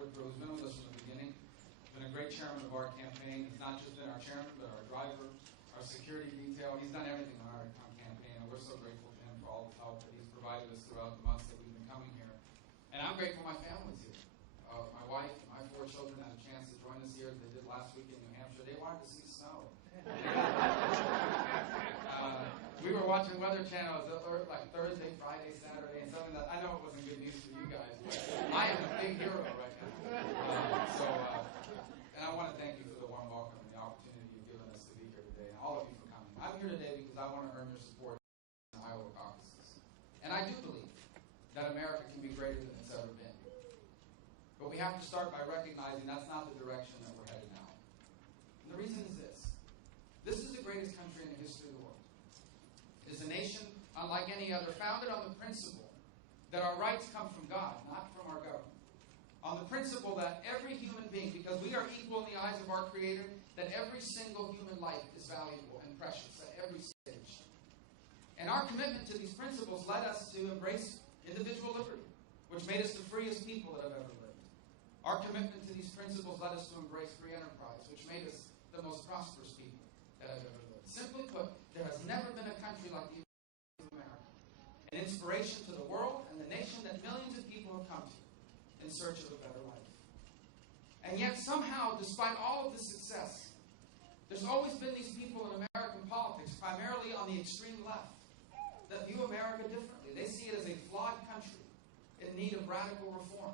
who's been with us from the beginning. He's been a great chairman of our campaign. He's not just been our chairman, but our driver, our security detail. He's done everything on our campaign, and we're so grateful to him for all the help that he's provided us throughout the months that we've been coming here. And I'm grateful my family's here. My wife and my 4 children had a chance to join us here as they did last week in New Hampshire. They wanted to see snow. We were watching Weather Channel like Thursday, Friday, Saturday, and something that I know it wasn't good news for you guys, but I am a big hero right now. And I want to thank you for the warm welcome and the opportunity you've given us to be here today, and all of you for coming. I'm here today because I want to earn your support in the Iowa caucuses. And I do believe that America can be greater than it's ever been. But we have to start by recognizing that's not the direction that we're headed now. And the reason is this. This is the greatest country in the history of the world. It is a nation unlike any other, founded on the principle that our rights come from God, not from our government. On the principle that every human being, because we are equal in the eyes of our Creator, that every single human life is valuable and precious at every stage. And our commitment to these principles led us to embrace individual liberty, which made us the freest people that have ever lived. Our commitment to these principles led us to embrace free enterprise, which made us the most prosperous people that have ever lived. Simply put, there has never been a country like the United States of America, an inspiration to the world and the nation that millions of people have come to in search of a better life. And yet somehow, despite all of this success, there's always been these people in American politics, primarily on the extreme left, that view America differently. They see it as a flawed country in need of radical reform.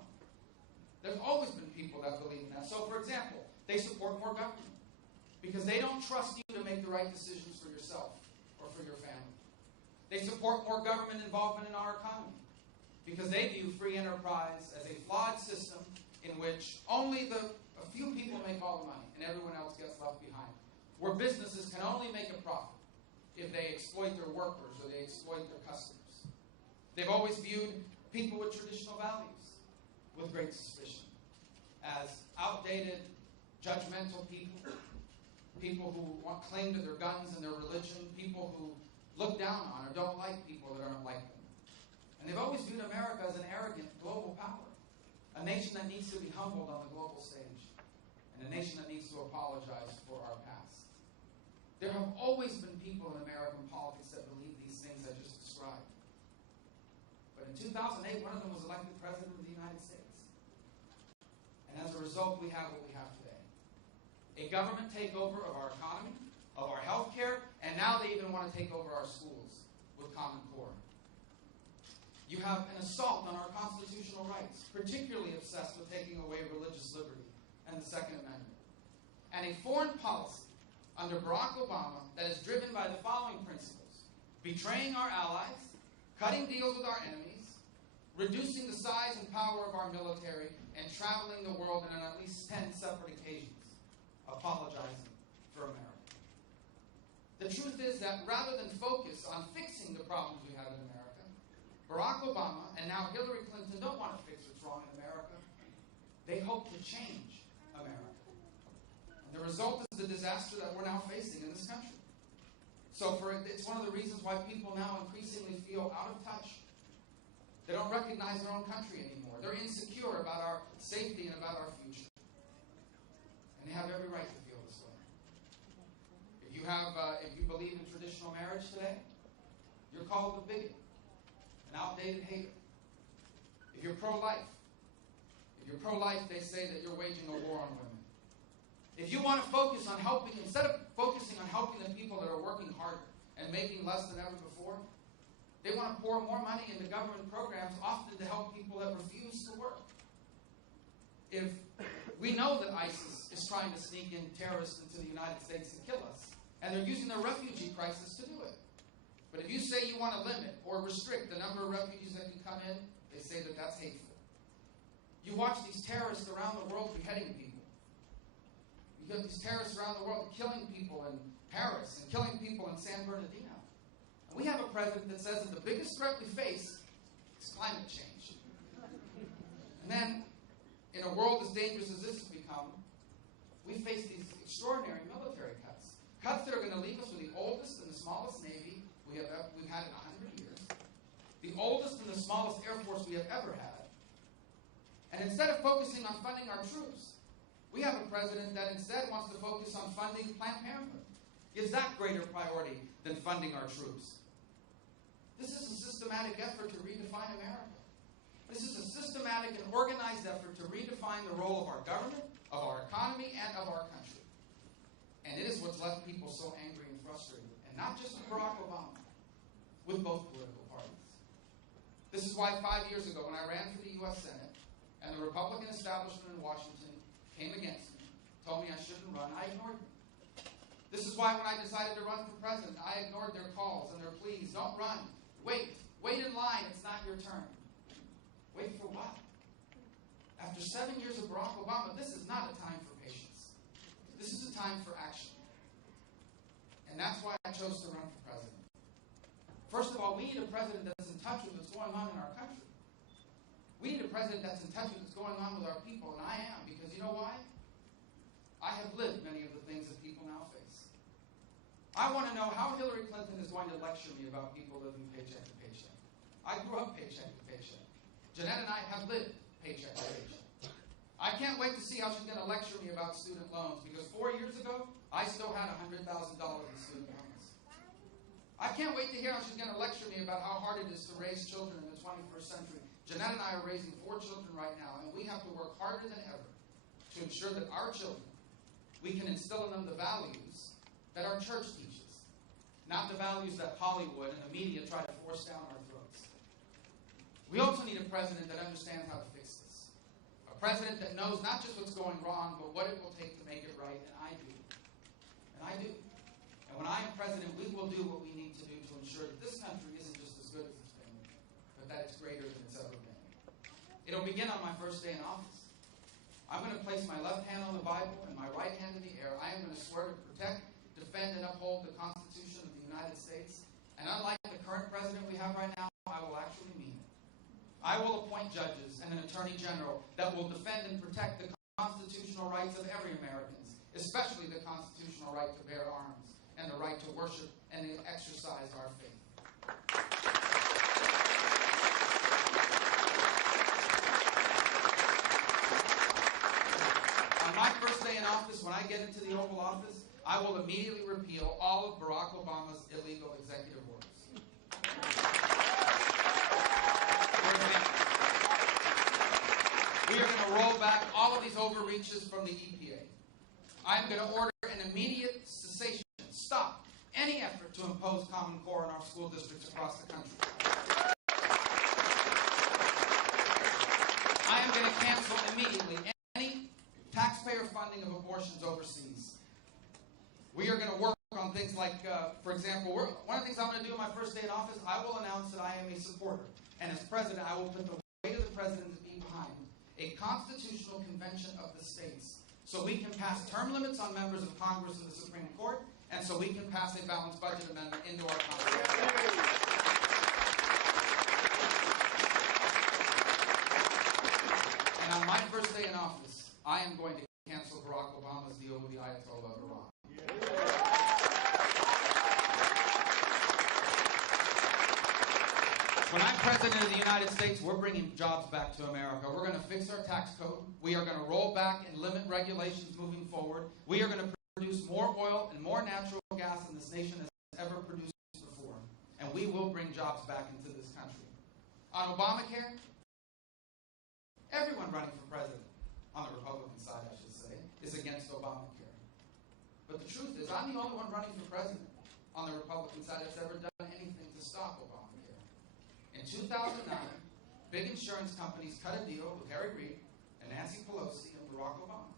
There's always been people that believe in that. So, for example, they support more government because they don't trust you to make the right decisions for yourself or for your family. They support more government involvement in our economy because they view free enterprise as a flawed system in which only a few people make all the money and everyone else gets left behind, where businesses can only make a profit if they exploit their workers or they exploit their customers. They've always viewed people with traditional values with great suspicion as outdated, judgmental people, people who cling to their guns and their religion, people who look down on or don't like people that aren't like them. And they've always viewed America as an arrogant global power, a nation that needs to be humbled on the global stage, and a nation that needs to apologize for our past. There have always been people in American politics that believe these things I just described. But in 2008, one of them was elected president of the United States. And as a result, we have what we have today. A government takeover of our economy, of our health care, and now they even want to take over our schools with Common Core. You have an assault on our constitutional rights, particularly obsessed with taking away religious liberty and the Second Amendment. And a foreign policy under Barack Obama that is driven by the following principles: betraying our allies, cutting deals with our enemies, reducing the size and power of our military, and traveling the world on at least 10 separate occasions, apologizing for America. The truth is that rather than focus on fixing the problems we have in America, Barack Obama and now Hillary Clinton don't want to fix what's wrong in America. They hope to change America. And the result is the disaster that we're now facing in this country. So it's one of the reasons why people now increasingly feel out of touch. They don't recognize their own country anymore. They're insecure about our safety and about our future. And they have every right to feel this way. If you believe in traditional marriage today, you're called a bigot, an outdated hater. If you're pro-life, they say that you're waging a war on women. If you want to focus on helping, instead of focusing on helping the people that are working harder and making less than ever before, they want to pour more money into government programs, often to help people that refuse to work. If we know that ISIS is trying to sneak in terrorists into the United States to kill us, and they're using their refugee crisis to do it. But if you say you want to limit or restrict the number of refugees that can come in, they say that that's hateful. You watch these terrorists around the world beheading people. You got these terrorists around the world killing people in Paris and killing people in San Bernardino. And we have a president that says that the biggest threat we face is climate change. And then, in a world as dangerous as this has become, we face these extraordinary military cuts. Cuts that are going to leave us with the oldest and the smallest Navy we've had in 100 years, the oldest and the smallest Air Force we have ever had, And instead of focusing on funding our troops, we have a president that instead wants to focus on funding Planned Parenthood. Gives that greater priority than funding our troops. This is a systematic effort to redefine America. This is a systematic and organized effort to redefine the role of our government, of our economy, and of our country. And it is what's left people so angry and frustrated. And not just with Barack Obama, with both political parties. This is why 5 years ago, when I ran for the U.S. Senate, and the Republican establishment in Washington came against me, told me I shouldn't run, I ignored them. This is why when I decided to run for president, I ignored their calls and their pleas. Don't run. Wait. Wait in line. It's not your turn. Wait for what? After 7 years of Barack Obama, this is not a time for patience. This is a time for action. And that's why I chose to run for president. First of all, we need a president that's in touch with what's going on in our country. We need a president that's in touch with what's going on with our people, and I am, because you know why? I have lived many of the things that people now face. I want to know how Hillary Clinton is going to lecture me about people living paycheck to paycheck. I grew up paycheck to paycheck. Jeanette and I have lived paycheck to paycheck. I can't wait to see how she's going to lecture me about student loans, because 4 years ago, I still had $100,000 in student loans. I can't wait to hear how she's going to lecture me about how hard it is to raise children in the 21st century. Jeanette and I are raising 4 children right now, and we have to work harder than ever to ensure that our children, we can instill in them the values that our church teaches, not the values that Hollywood and the media try to force down our throats. We also need a president that understands how to fix this. A president that knows not just what's going wrong, but what it will take to make it right, and I do. And I do. And when I am president, we will do what we need to do to ensure that this country isn't just as good as it's been, but that it's greater than it's ever been. It'll begin on my first day in office. I'm going to place my left hand on the Bible and my right hand in the air. I am going to swear to protect, defend, and uphold the Constitution of the United States. And unlike the current president we have right now, I will actually mean it. I will appoint judges and an attorney general that will defend and protect the constitutional rights of every American, especially the constitutional right to bear arms and the right to worship and exercise our faith. On my first day in office, when I get into the Oval Office, I will immediately repeal all of Barack Obama's illegal executive orders. For example, we are going to roll back all of these overreaches from the EPA. I am going to order an immediate cessation, stop any effort to impose Common Core in our school districts across the country. I am going to cancel immediately any taxpayer funding of abortions overseas. We are going to work on things like, for example, one of the things I'm going to do on my first day in office, I will announce that I am a supporter. And as president, I will put the weight of the president to be behind a constitutional convention of the states, so we can pass term limits on members of Congress and the Supreme Court, and so we can pass a balanced budget amendment into our Constitution. And on my first day in office, I am going to cancel Barack Obama's deal with the Ayatollah of Iran. When I'm president of the United States, we're bringing jobs back to America. We're going to fix our tax code. We are going to roll back and limit regulations moving forward. We are going to produce more oil and more natural gas than this nation has ever produced before. And we will bring jobs back into this country. On Obamacare, everyone running for president, on the Republican side I should say, is against Obamacare. But the truth is, I'm the only one running for president on the Republican side that's ever done anything to stop Obamacare. In 2009, big insurance companies cut a deal with Harry Reid and Nancy Pelosi and Barack Obama.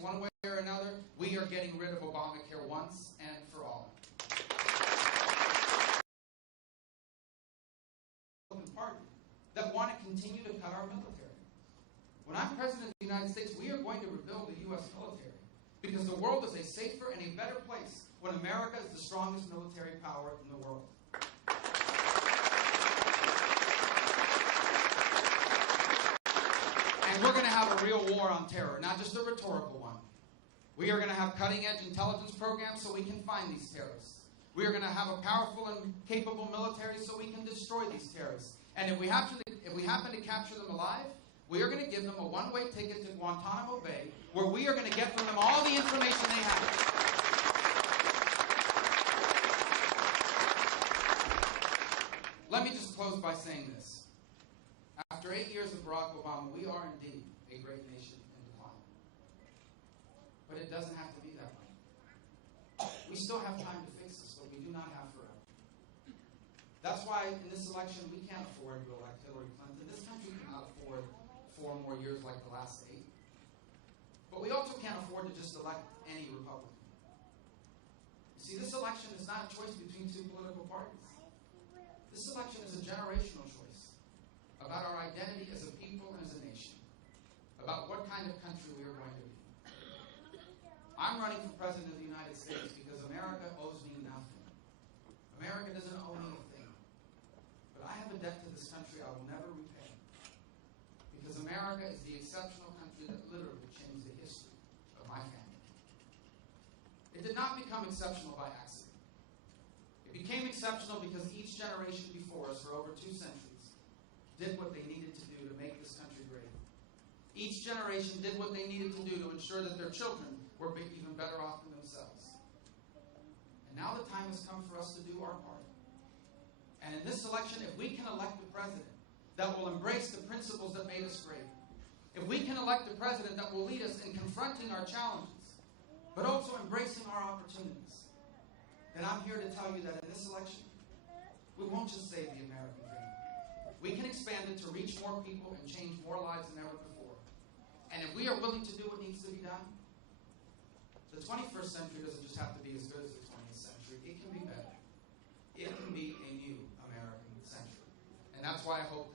One way or another, we are getting rid of Obamacare once and for all. Party that want to continue to cut our military. When I'm president of the United States, we are going to rebuild the U.S. military. Because the world is a safer and a better place when America is the strongest military power in the world. And we're going to have a real war on terror, not just a rhetorical one. We are going to have cutting-edge intelligence programs so we can find these terrorists. We are going to have a powerful and capable military so we can destroy these terrorists. And if we happen to capture them alive, we are going to give them a one-way ticket to Guantanamo Bay, where we are going to get from them all the information they have. Let me just close by saying this. After 8 years of Barack Obama, we are indeed a great nation in decline. But it doesn't have to be that way. We still have time to fix this, but we do not have forever. That's why in this election we can't afford to elect Hillary Clinton. This country cannot afford 4 more years like the last 8. But we also can't afford to just elect any Republican. You see, this election is not a choice between 2 political parties. This election is a generational choice about our identity as a people and as a nation, about what kind of country we are going to be. I'm running for President of the United States because America owes me nothing. America doesn't owe me a thing. But I have a debt to this country I will never repay. Because America is the exceptional country that literally changed the history of my family. It did not become exceptional by accident. It became exceptional because each generation before us for over 2 centuries did what they needed to do to make this country great. Each generation did what they needed to do to ensure that their children were even better off than themselves. And now the time has come for us to do our part. And in this election, if we can elect a president that will embrace the principles that made us great, if we can elect a president that will lead us in confronting our challenges, but also embracing our opportunities, then I'm here to tell you that in this election, we won't just save the American dream. We can expand it to reach more people and change more lives than ever before. And if we are willing to do what needs to be done, the 21st century doesn't just have to be as good as the 20th century. It can be better. It can be a new American century. And that's why I hope